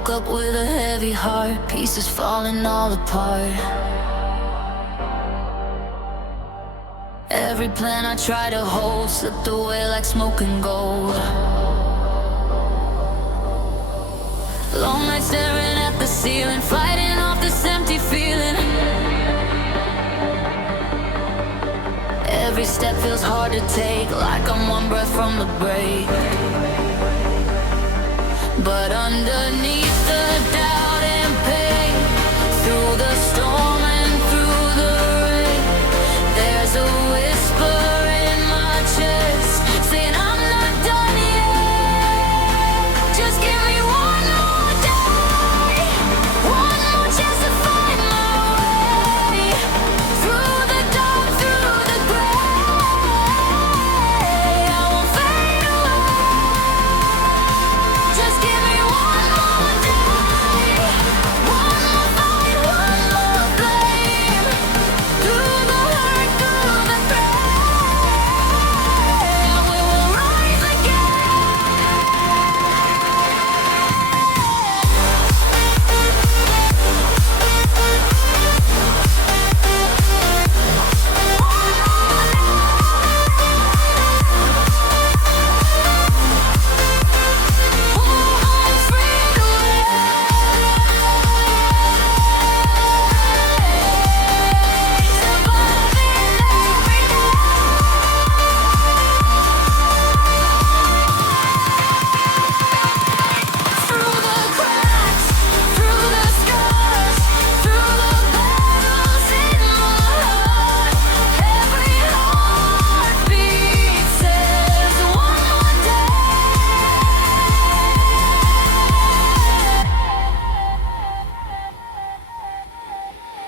woke up with a heavy heart, pieces falling all apart. Every plan I tried to hold slipped away like smoke and gold. Long nights staring at the ceiling, fighting off this empty feeling. Every step feels hard to take, like I'm one breath from the break. But underneath the doubt and pain, through the storm and through the rain, there's a whisper in my chest saying I'm not done yet. Just give me one more day, one more chance to find my way through the dark, through the gray. I won't fade away. Just give me one more day, one more fight, one more flame. Through the hurt, through the pain, we will rise again. Through the cracks, through the scars, through the battles in my heart, every heartbeat says one more day.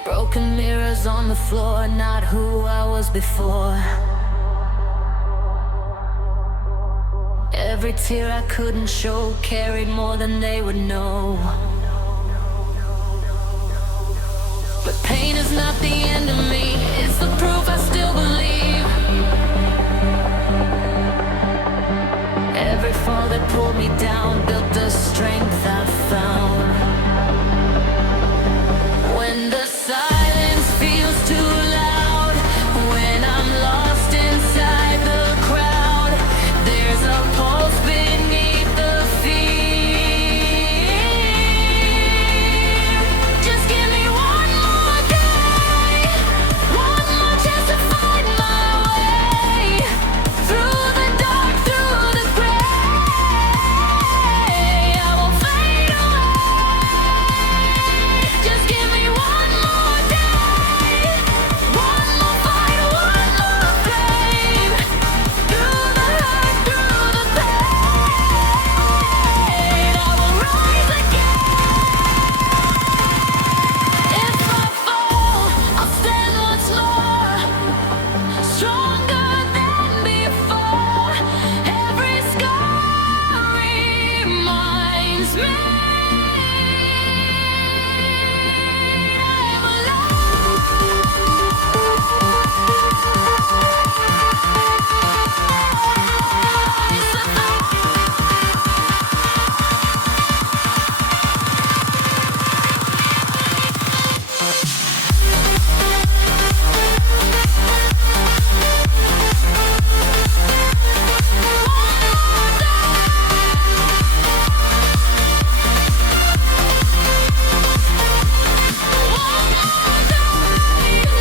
Broken mirrors on the floor, not who I was before. Every tear I couldn't show carried more than they would know. But pain is not the end of me, it's the proof I still believe. Every fall that pulled me down built the strength I found. When the silence feels too loud, when I'm lost inside the crowd, there's a pulse beneath the fear. Just give me one more day, one more chance to find my way through the dark, through the gray. I won't fade away. Just give me one more day, one more fight, one more flame. Through the hurt, through the pain, I will rise again. If I fall, I'll stand once more, stronger than before. Every scar reminds me I'm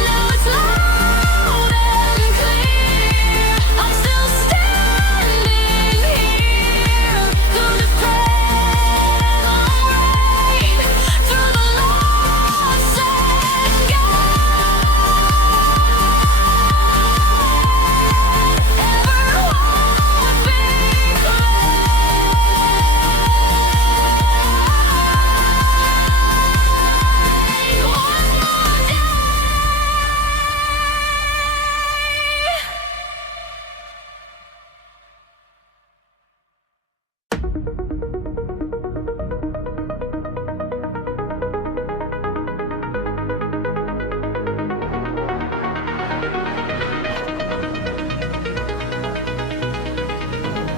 now it's loud and clear. I'm still standing here through the pain and rain, through the loss and gain. Ever won't be one more day.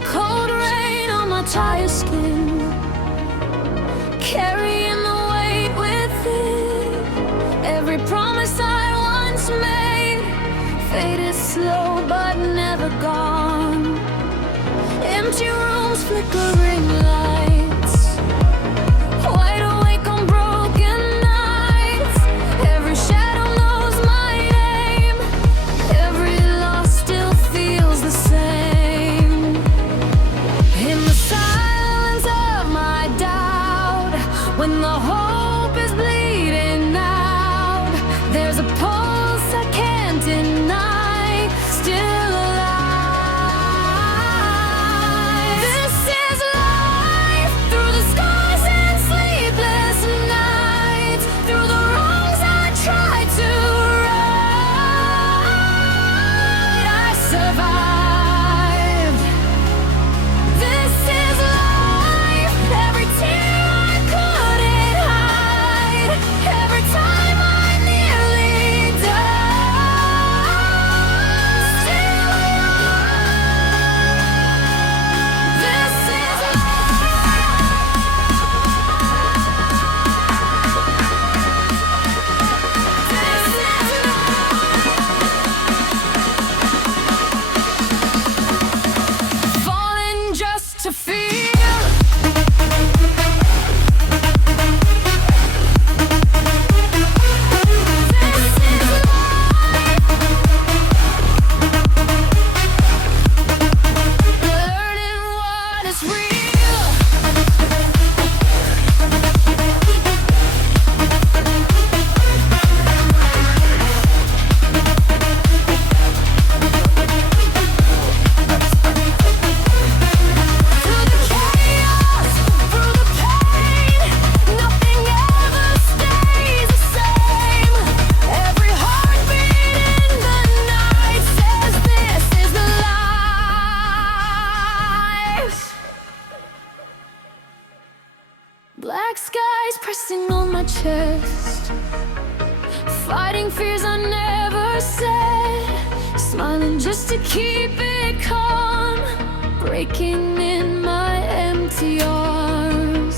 Cold rain on my tired skin, carrying the weight within. Every promise I once made faded slow but never gone. Empty rooms, flickering lights, wide awake on broken nights. Every shadow knows my name, every loss still feels the same. In the silence of my doubt, when the hope is bleeding out, there's a pulse I can't deny, still alive. This is life, through the scars and sleepless nights, through the wrongs I tried to right, I survived. This is life, every tear I couldn't hide, every time I nearly died, still alive. This is falling just to feel. This is learning what is real. Through the chaos, through the pain, nothing ever stays the same. Every heartbeat in the night says this is life. Black skies pressing on my chest, fighting fears I never said, smiling just to keep it calm, breaking in my empty arms.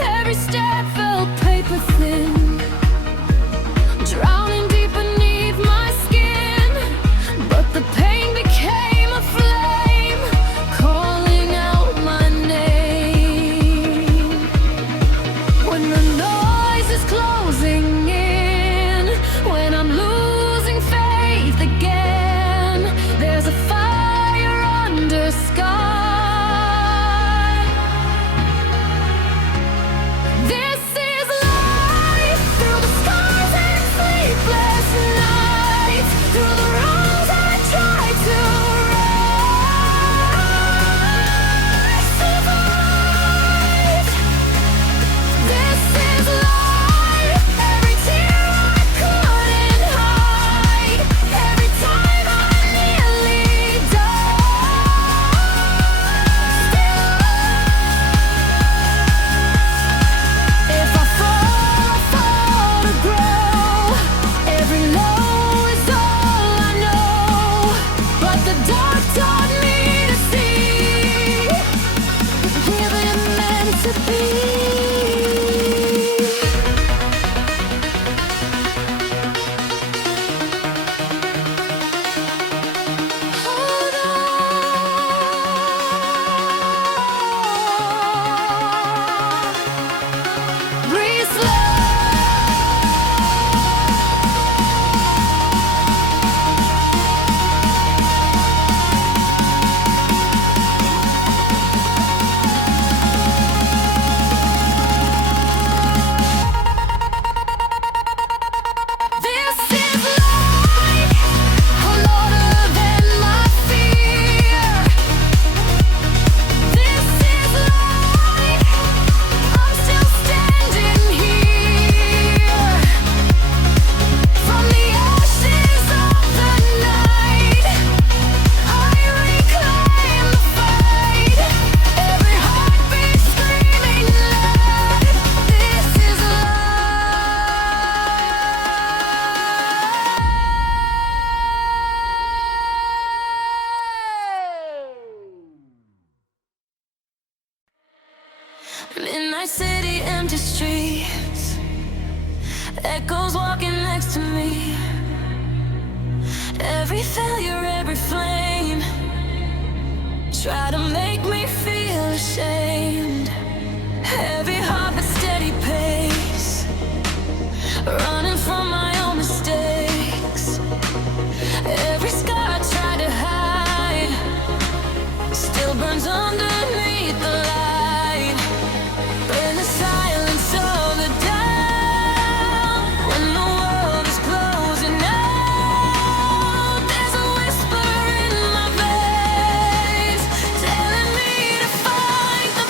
Every step felt paper thin, drowning deep beneath my skin, but the pain became a flame, calling out my name. When the noise is closing in, when I'm losing faith again, there's a fire under sky. Midnight city, empty streets, echoes walking next to me. Every failure, every flame, try to make me feel ashamed. Heavy heart but steady pace, running from my own mistakes. Every scar I try to hide still burns underneath the light. In the silence of the doubt, when the world is closing out, there's a whisper in my veins telling me to fight the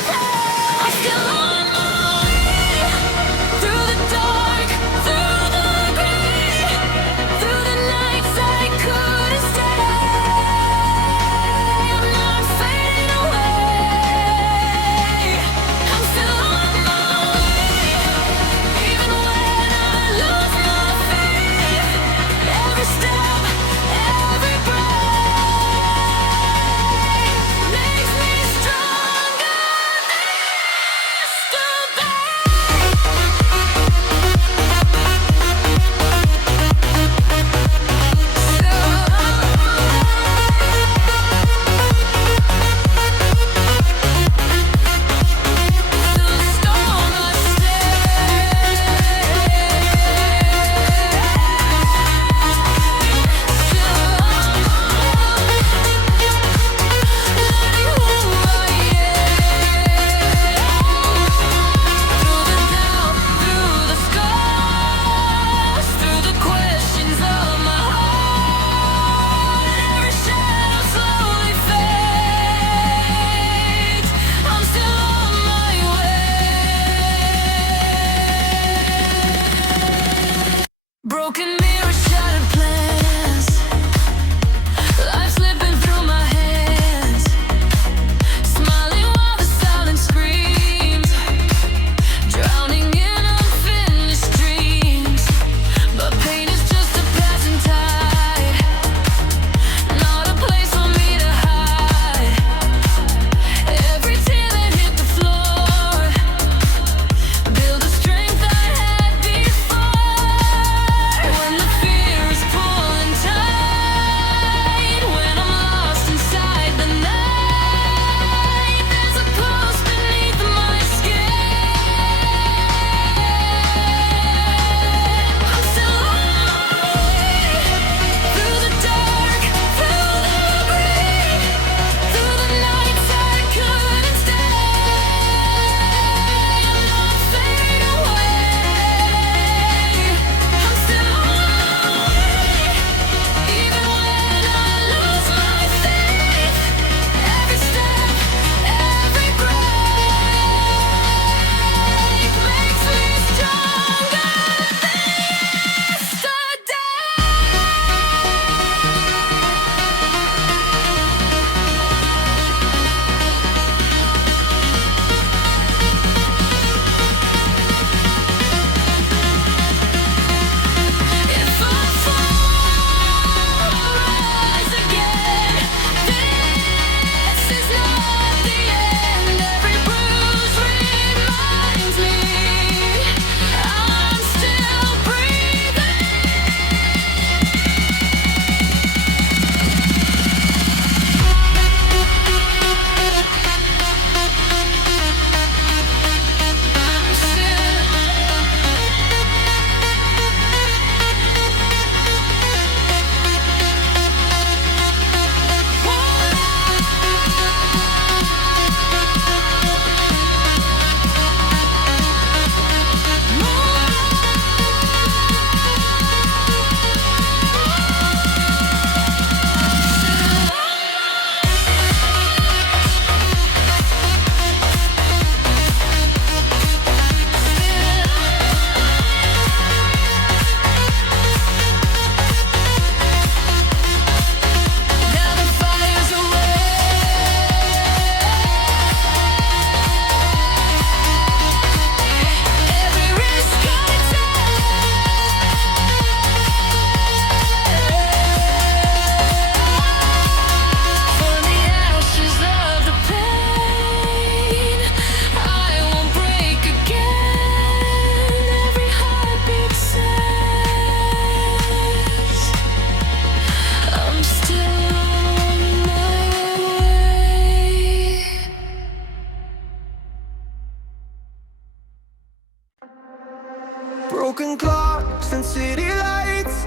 Broken clocks and city lights,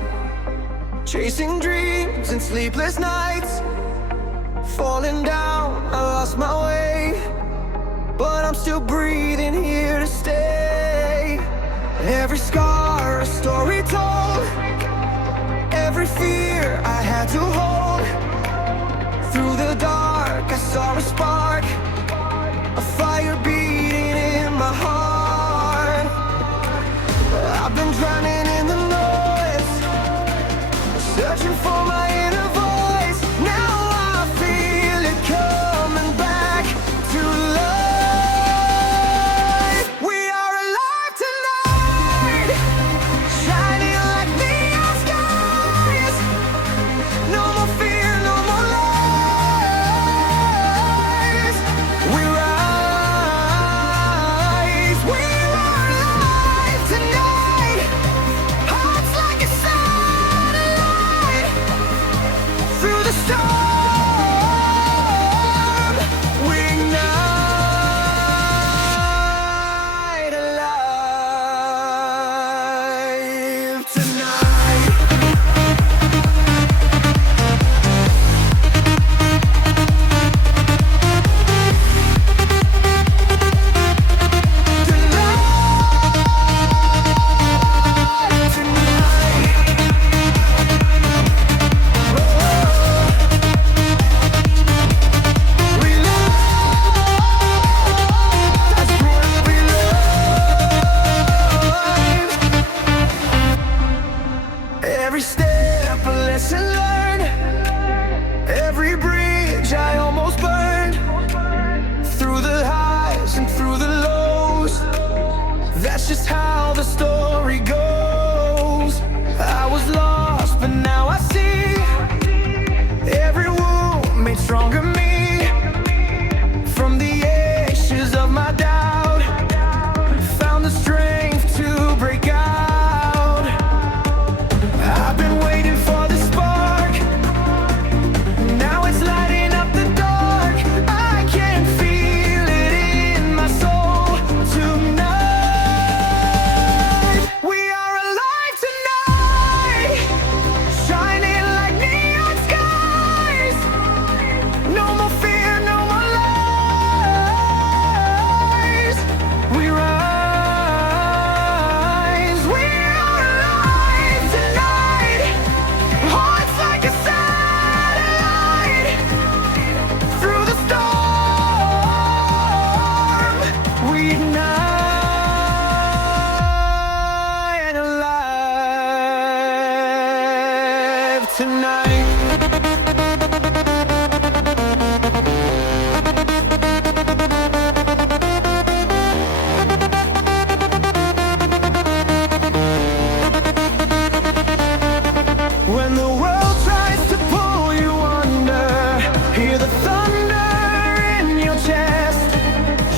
chasing dreams and sleepless nights. Falling down, I lost my way, but I'm still breathing here to stay. Every scar, a story told, every fear I had to hold. Through the dark, I saw a spark, a fire beating in my heart. I've been drowning in the noise, searching for my inner voice. Now I feel it coming back to life. We are alive tonight, shining like neon skies. No more fear, no more lies. We rise, we are alive tonight. Hearts like a satellite. Through the storm, we ignite, alive tonight. Every step a lesson learned, every bridge I almost burned. Through the highs and through the lows, that's just how the story goes. I was lost, but now I see, every wound made stronger me. From the ashes of my doubt, found the strength to break out. I've been waiting for the spark, now it's lighting up the dark. I can feel it in my soul tonight. We are alive tonight, shining like neon skies. No more fear, no more lies. We rise, we are alive tonight. Hearts like a satellite. Through the storm, we ignite, alive tonight. When the world tries to pull you under, hear the thunder in your chest.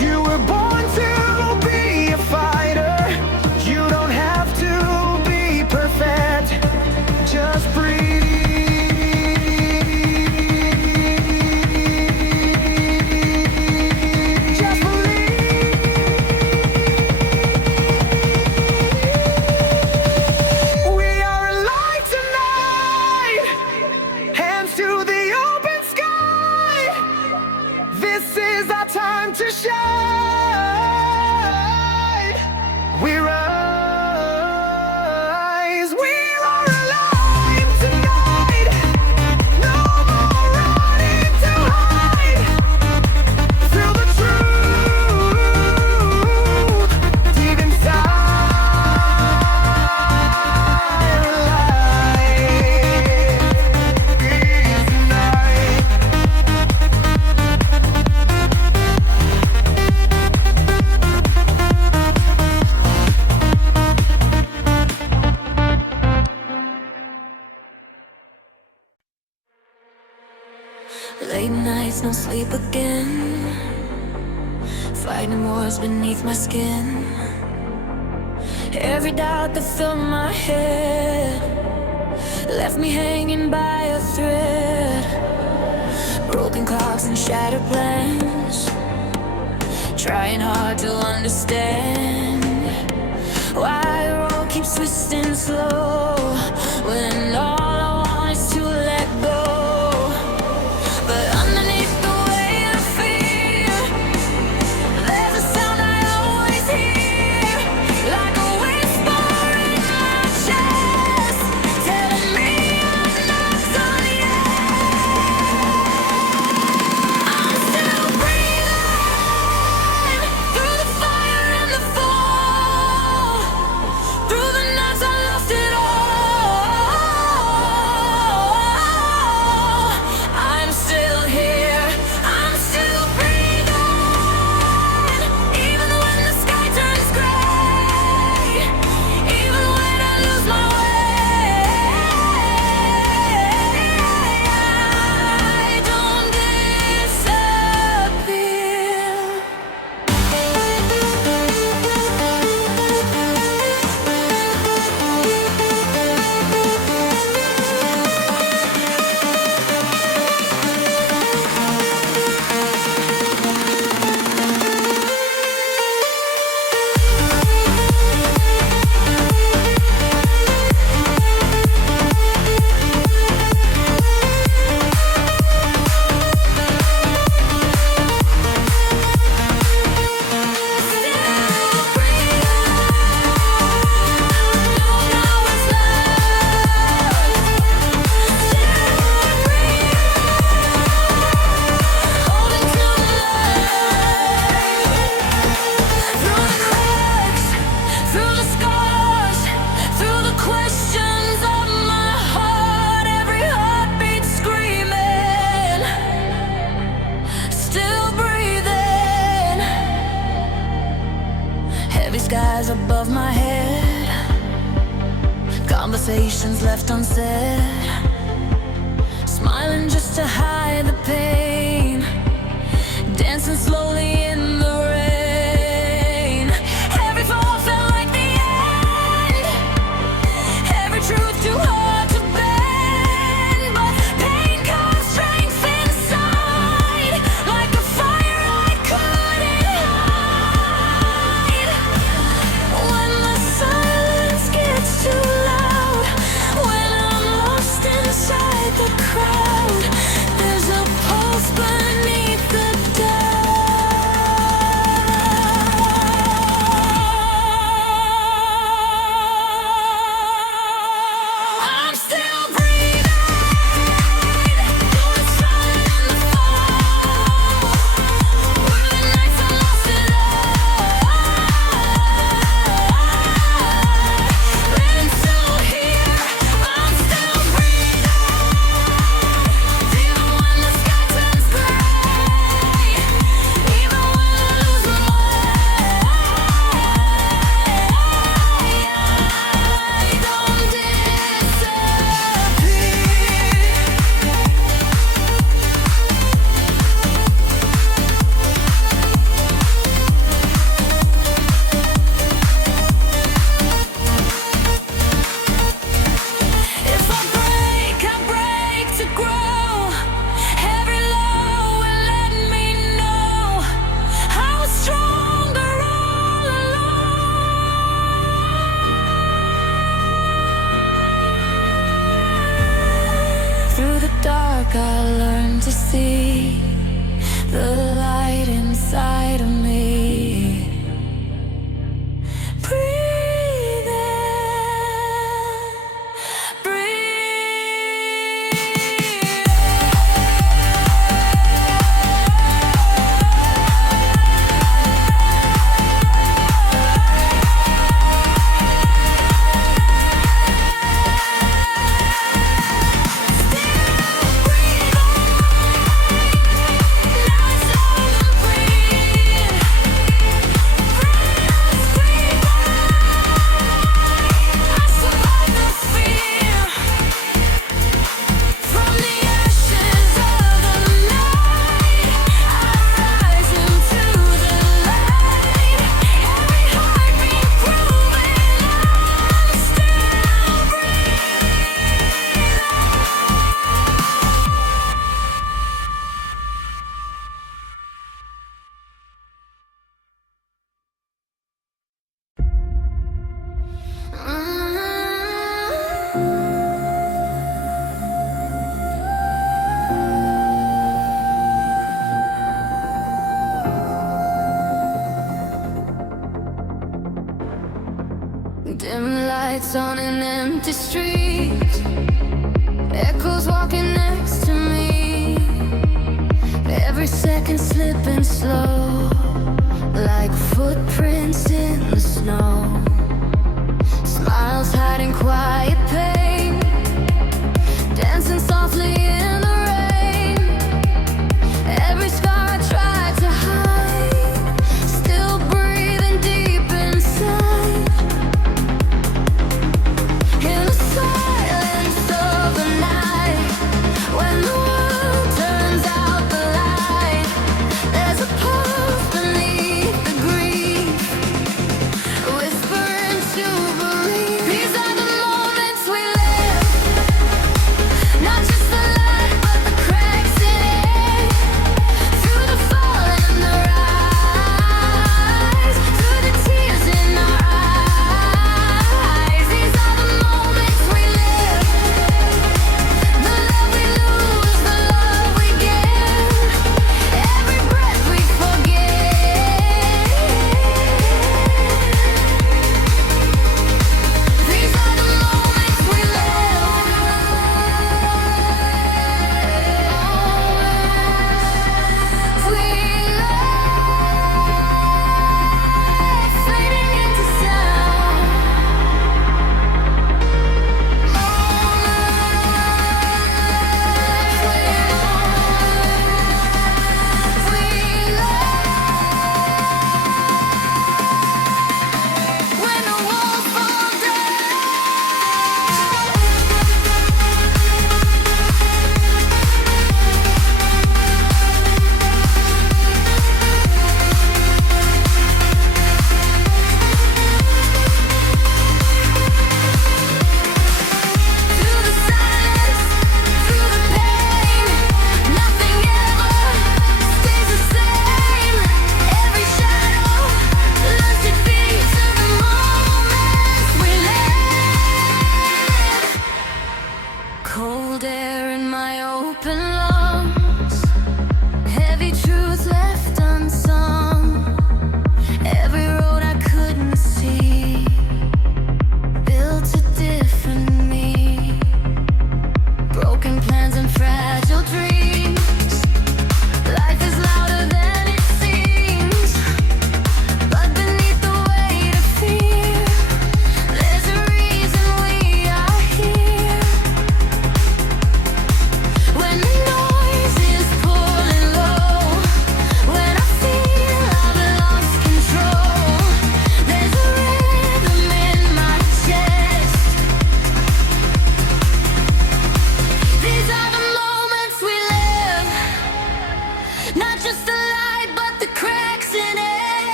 You were born to be a fighter. You don't have to be perfect. Just breathe. Just believe. We are alive tonight. Hands to the open sky. This is our time to shine. We rise. We are alive tonight. No more running to hide. Feel the truth deep inside. Life is night. Late nights, no sleep again. Fighting wars beneath my skin. Every doubt that filled my head left me hanging by a thread. Broken clocks and shattered plans, trying hard to understand why the road keeps twisting slow when all I want is to let go. But underneath the weight of fear, there's a sound I always hear, like a whisper in my chest, telling me I'm not done yet. I'm still breathing through the fire and the fall, through the nights I lost it all. I'm still here, I'm still breathing, even when the sky turns gray, even when I lose my way. I don't disappear. Through the scars, through the questions of my heart, every heartbeat screaming, still breathing. Heavy skies above my head, conversations left unsaid, smiling just to hide the pain, dancing slowly in the rain. Every fall felt like the end, every truth too hard to bend, but pain carved strength inside, like a fire I couldn't hide. When the silence gets too loud, when I'm lost inside the crowd, there's a pulse beneath the doubt. I'm still breathing through the sun and the fall, through the nights I lost it all. And so here I'm still breathing, even when the sky turns gray, even when I lose my way. I don't disappear. If I break to grow. Every low will let me know I was stronger all along. Through the dark, I learned to see the light inside of me. Breathe in, breathe. Still breathe on. Now it's Dim lights on an empty street, echoes walking next to me. Every second slipping slow, like footprints in the snow. Smiles hiding quiet pain, dancing softly in the rain. Every scar I tried to hide, still breathing deep inside. In the silence of the night, when the world turns out the light, there's a pulse beneath the grief, whispering to believe. These are the moments we live.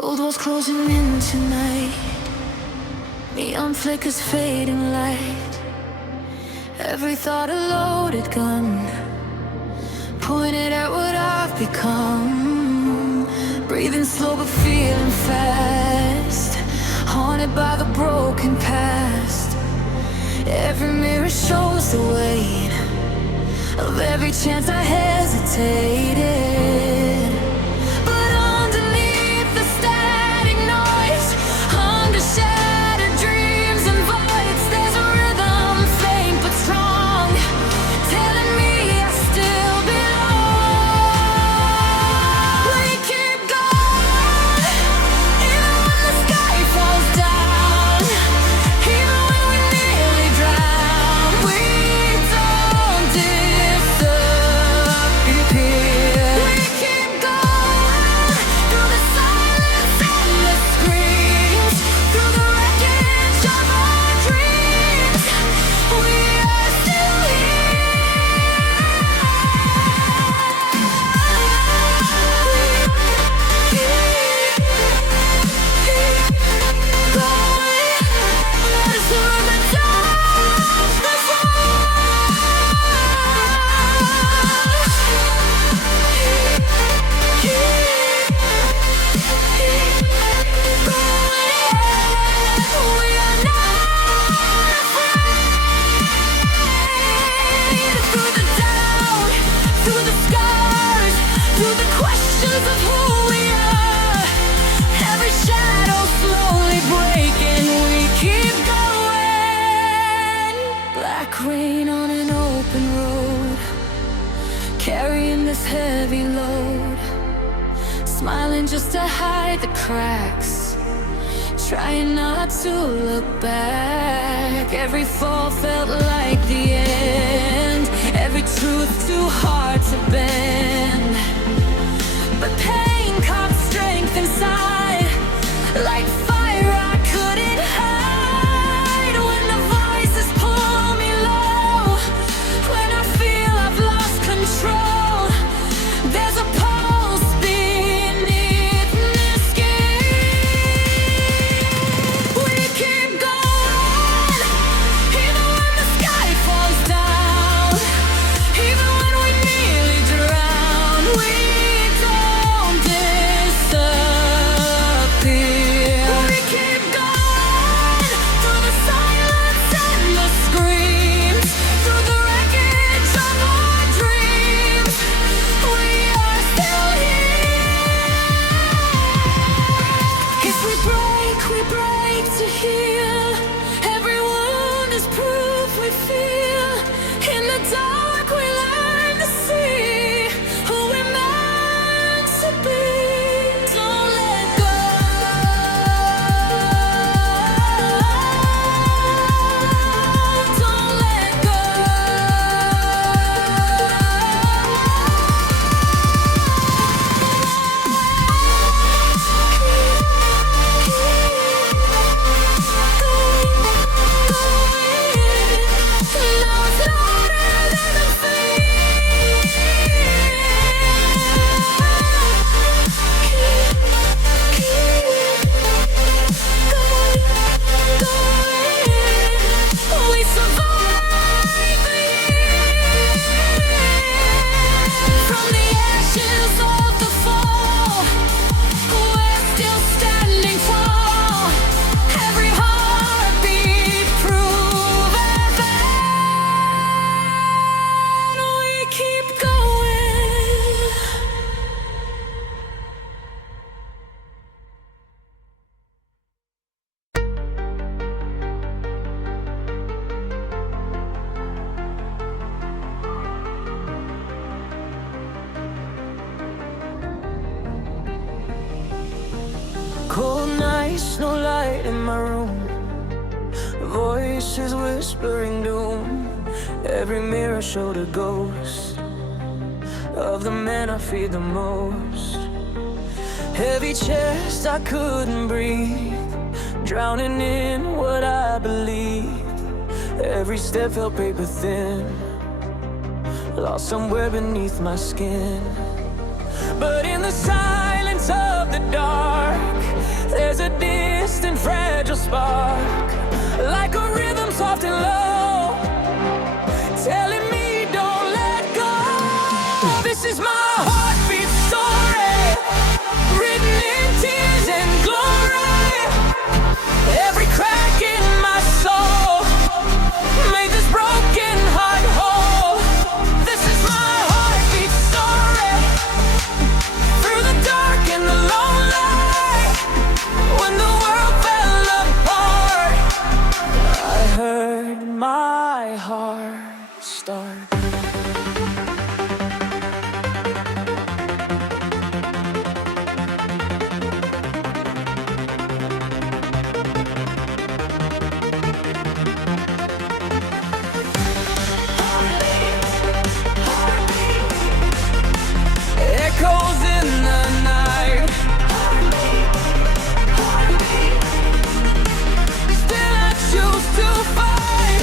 Cold walls closing in tonight. Neon flickers fading light. Every thought a loaded gun, pointed at what I've become. Breathing slow but feeling fast, haunted by the broken past. Every mirror shows the weight of every chance I hesitated. But underneath the static noise, under shattered dreams and voids, there's a rhythm faint but strong, telling me I still belong. We keep going, even when the sky falls down, even when we nearly drown. We don't disappear. We keep going through the silence and the screams, through the wreckage of our dreams. We are still through the doubt, through the scars, through the questions of who we are. Every shadow slowly breaking, we keep going. Black rain on an open road, carrying this heavy load, smiling just to hide the cracks, trying not to look back. Every fall felt like the end, every truth too hard to bend. But pain caught strength inside, like fire I couldn't hide. When the voices pull me low, when I feel I've lost control, there's a pulse beneath the skin. We keep going, even when the sky falls down, even when we nearly drown. We don't disappear. We keep going through the silence and the screams, through the wreckage of our dreams. We are still here. If we break to heal. Every wound is proof we feel. In the dark we learn to see who we're meant to be. Don't let go. Don't let go. Now it's louder than the we survived the years. From the ashes of the fall, we're still standing tall. Every heartbeat proven that we keep going. Cold nights, no light in my room, voices whispering doom. Every mirror showed a ghost of the man I feared the most. Heavy chest, I couldn't breathe, drowning in what I believed. Every step felt paper thin, lost somewhere beneath my skin. But in the silence of the dark, fragile spark, like a rhythm soft and low, telling me don't let go. This is my heartbeat story, written in tears and glory. Every crack in my soul made this broken heart whole. This is my heartbeat story, through the dark and the lonely. When the world fell apart, I heard my heart start. Echoes in the night, still I choose to fight,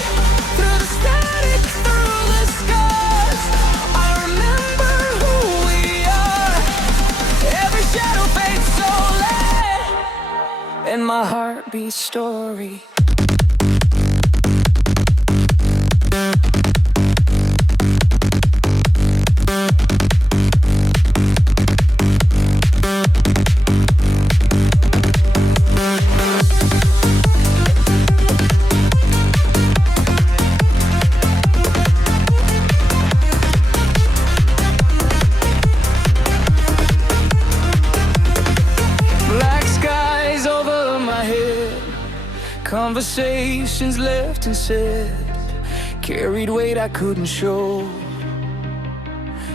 through the static, through the scars. I remember who we are. Every shadow fades slowly in my heartbeat story. Black skies over my head, conversations left unsaid, carried weight I couldn't show,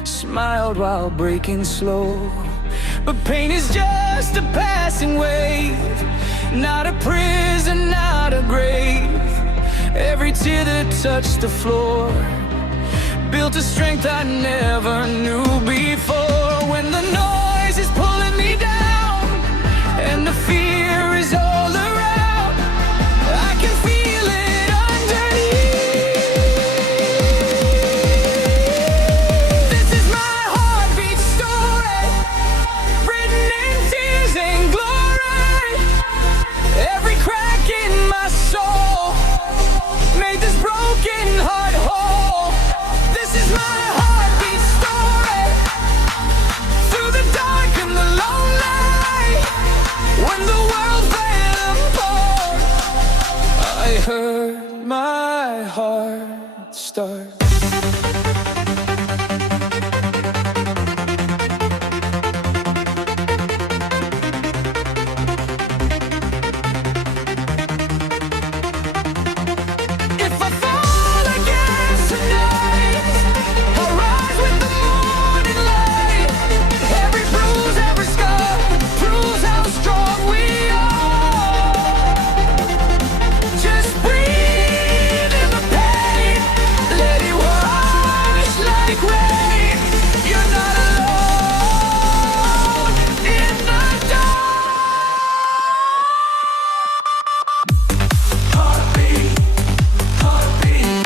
smiled while breaking slow. But pain is just a passing wave, not a prison, not a grave. Every tear that touched the floor built a strength I never knew before. When the noise is pulling me down and the fear is all around, I can feel it underneath. This is my heartbeat story, written in tears and glory. Every crack in my soul made this broken heart whole. This is my heartbeat story, through the dark and the lonely. When the world fell apart, I heard my heart start. If I fall again tonight, I'll rise with the morning light. Every bruise, every scar proves how strong we are. Just breathe in the pain, let it wash like rain. You're not alone in the dark. Heartbeat, heartbeat.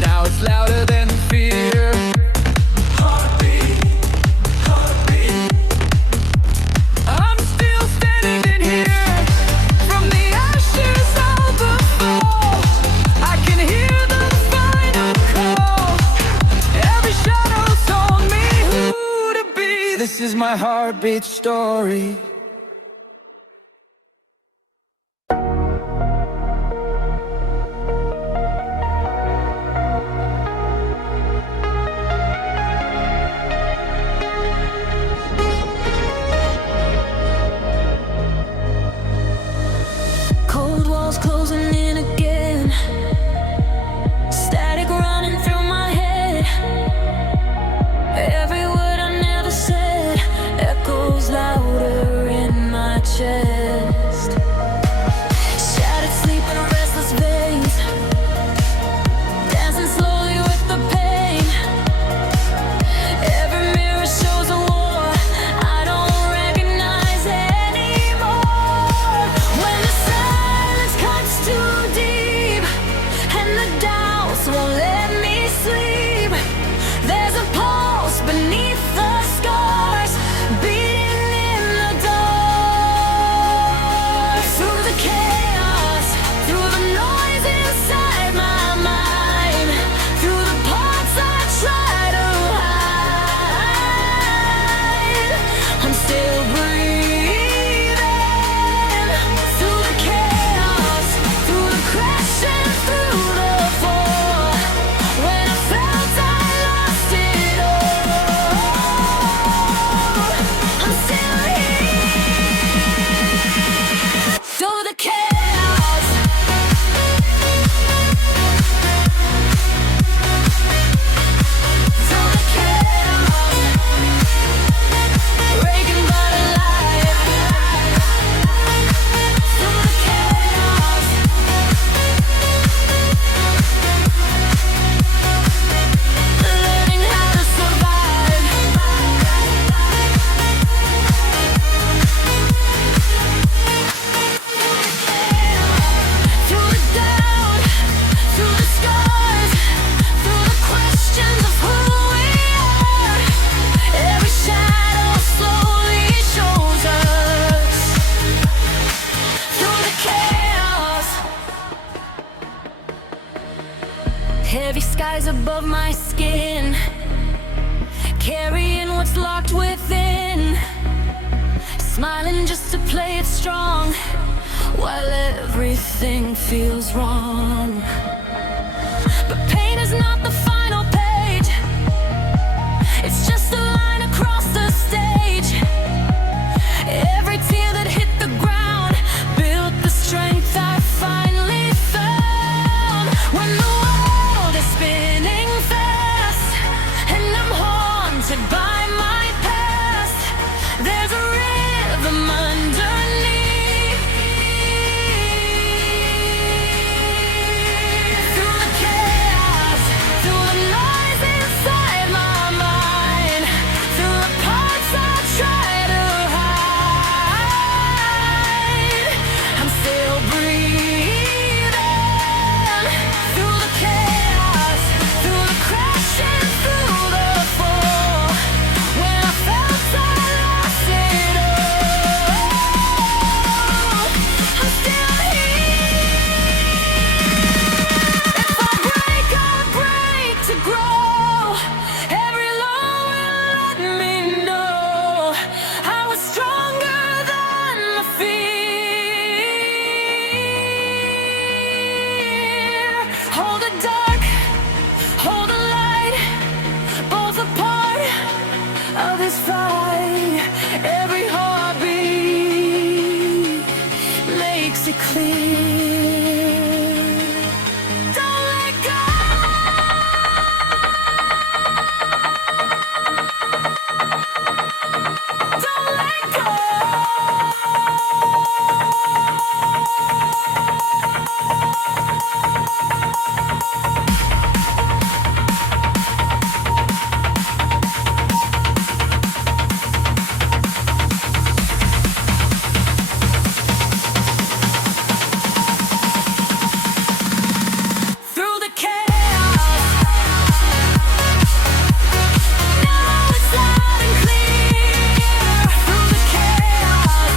Now it's louder than fear. Heartbeat, heartbeat. I'm still standing here, from the ashes of the fall. I can hear the final call. Every shadow told me who to be. This is my heartbeat story. Cold walls closing in again, static running through my head. Every word I never said echoes louder of my skin, carrying what's locked within, smiling just to play it strong while everything feels wrong. But pain is not the final page, it's just a line across the stage. Every tear that hit the ground built the strength I finally found. When the world is spinning fast and I'm haunted by my past, there's a rhythm underneath. Through the chaos, through the noise inside my mind, through the parts I try to hide, I'm still breathing. Through the chaos, through the crashing, through the fall, when I felt I lost it all, I'm still here. If I break, I break to grow. Every low will let me know I was stronger than the fear. Hold the dark, hold the light, both a part of this fight. Every heartbeat makes it clear. Don't let go. Don't let go. Through the chaos, now it's loud and clear. Through the chaos,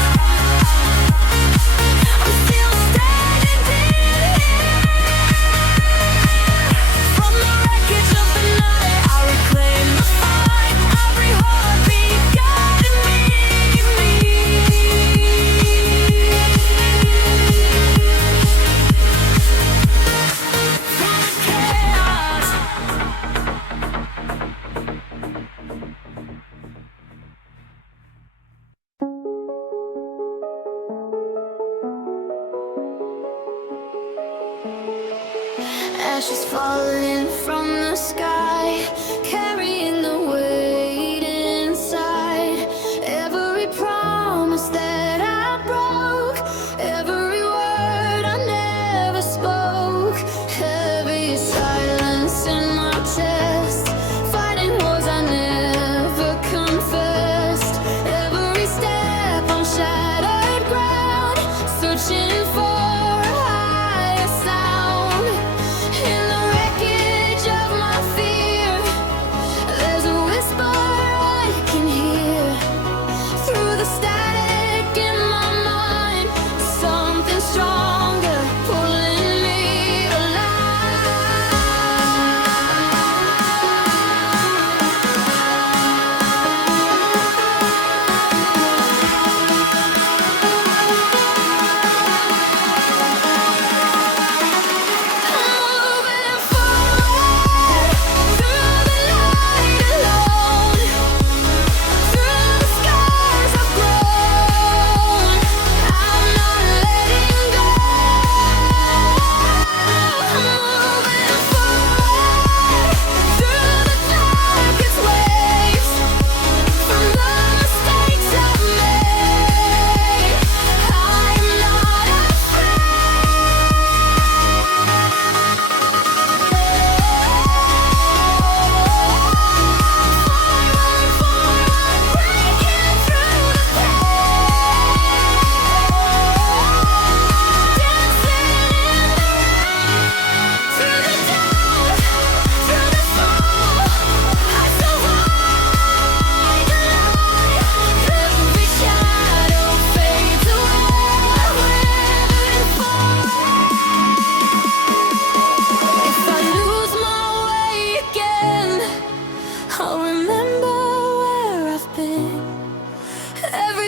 I'm still standing here. From the wreckage of the night, I reclaim the fight. Every heartbeat guiding me. Through the chaos. Ashes falling from the sky, carrying the weight inside. Every promise that I broke, every word I never spoke. Heavy silence in my chest, fighting wars I never confessed. Every step on shattered ground, searching for a higher sound. In the wreckage of my fear,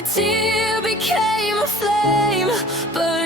Every tear became a flame, burning